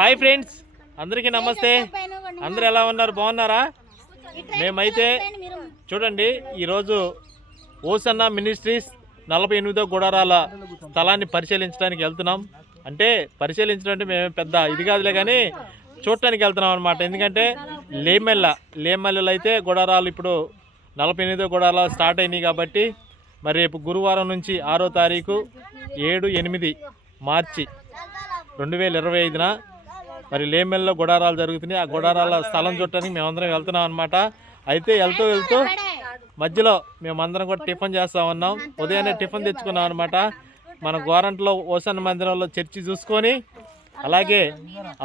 Hi friends, అందరికీ నమస్తే. అందరు ఎలా ఉన్నారు? బాగున్నారా? మేమైతే చూడండి, ఈరోజు ఓసన్న మినిస్ట్రీస్ 48వ గుడారాల స్థలాన్ని పరిశీలించడానికి వెళ్తున్నాం. అంటే పరిశీలించడం అంటే మేము పెద్ద ఇది కాదులే కానీ చూడటానికి వెళ్తున్నాం అనమాట. ఎందుకంటే లేమెల్లలో అయితే గుడారాలు ఇప్పుడు 48వ గుడారాలు స్టార్ట్ అయినాయి కాబట్టి మరి రేపు గురువారం నుంచి 6వ తారీఖు 7-8 మార్చి 2025న మరి లేమెల్లో గుడారాలు జరుగుతున్నాయి. ఆ గుడారాల స్థలం చూడటానికి మేమందరం వెళ్తున్నాం అనమాట. అయితే వెళ్తూ మధ్యలో మేమందరం కూడా టిఫిన్ చేస్తూ ఉన్నాం. ఉదయాన్నే టిఫిన్ తెచ్చుకున్నాం అనమాట. మన గోరంట్లో ఓసన్న మందిరంలో చర్చి చూసుకొని అలాగే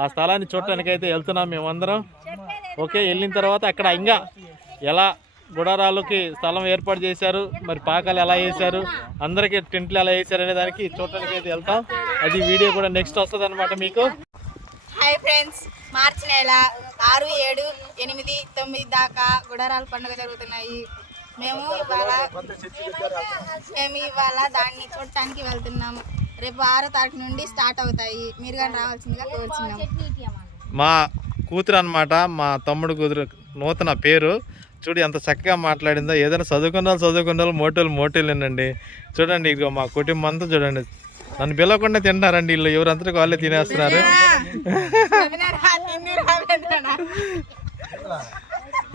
ఆ స్థలాన్ని చూడటానికి అయితే వెళ్తున్నాం మేమందరం. ఓకే, వెళ్ళిన తర్వాత అక్కడ ఇంకా ఎలా గుడారాలకి స్థలం ఏర్పాటు చేశారు, మరి పాకాలు ఎలా వేశారు, అందరికీ టెంట్లు ఎలా వేశారు అనే దానికి చూడటానికి అయితే వెళ్తాం. అది వీడియో కూడా నెక్స్ట్ వస్తుంది అనమాట మీకు. హాయ్ ఫ్రెండ్స్, మార్చి నెల 6, 7, 8, 9 దాకా గుడారాల పండుగ జరుగుతున్నాయి. మేము ఇవాళ దాన్ని చూడటానికి వెళ్తున్నాము. రేపు 6వ తారీఖు నుండి స్టార్ట్ అవుతాయి. మీరు కానీ రావాల్సిందిగా కోరుచున్నాము. మా కూతురు అనమాట, మా తమ్ముడు కూతురు నూతన పేరు. చూడు ఎంత చక్కగా మాట్లాడిందో. ఏదైనా చదువుకున్న మోటోలేనండి. చూడండి, ఇదిగో మా కుటుంబం అంతా చూడండి. నన్ను పిలవకుండా తింటారండి వీళ్ళు. ఎవరంతటికి వాళ్ళే తినేస్తున్నారు.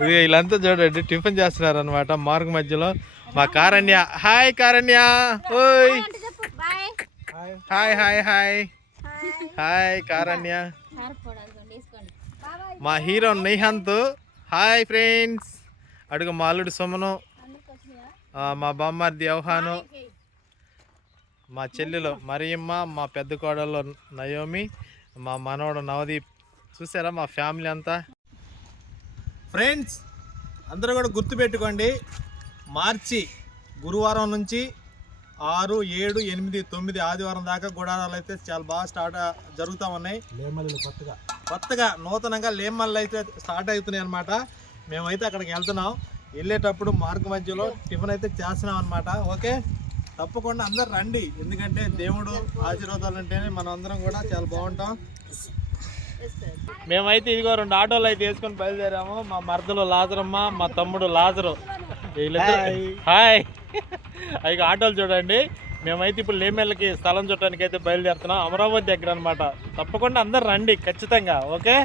ఇది వీళ్ళంతా చూడండి టిఫిన్ చేస్తున్నారు అనమాట మార్గ మధ్యలో. మా కారణ్య, హాయ్ కారణ్య, ఓయ్ hi hi hi hi Karunya. మా హీరో నిహాంత్, హాయ్ ఫ్రెండ్స్. అడుగు మా అల్లుడు సుమను, మా బామ్మార్ది యోహాను, మా చెల్లెలు మరియమ్మ, మా పెద్ద కోడలు నయోమి, మా మనవడు నవదీప్. చూసారా మా ఫ్యామిలీ అంతా. ఫ్రెండ్స్ అందరూ కూడా గుర్తుపెట్టుకోండి, మార్చి గురువారం నుంచి 6, 7, 8, 9 ఆదివారం దాకా గుడారాలు అయితే చాలా బాగా జరుగుతూ ఉన్నాయి. కొత్తగా నూతనంగా లేమల్లు అయితే స్టార్ట్ అవుతున్నాయి అనమాట. మేమైతే అక్కడికి వెళ్తున్నాం. వెళ్ళేటప్పుడు మార్గ మధ్యలో టిఫిన్ అయితే చేస్తున్నాం అనమాట. ఓకే, తప్పకుండా అందరు రండి. ఎందుకంటే దేవుడు ఆశీర్వాదాలు ఉంటేనే మనం అందరం కూడా చాలా బాగుంటాం. మేమైతే ఇదిగో 2 ఆటోలు అయితే వేసుకొని బయలుదేరాము. మా మరదలు లాజరమ్మ, మా తమ్ముడు లాజరు. హాయ్. ఇక ఆటోలు చూడండి. మేమైతే ఇప్పుడు లేమెల్లకి స్థలం చూడటానికి అయితే బయలుదేరుతున్నాం. అమరావతి దగ్గర అనమాట. తప్పకుండా అందరు రండి ఖచ్చితంగా. ఓకే.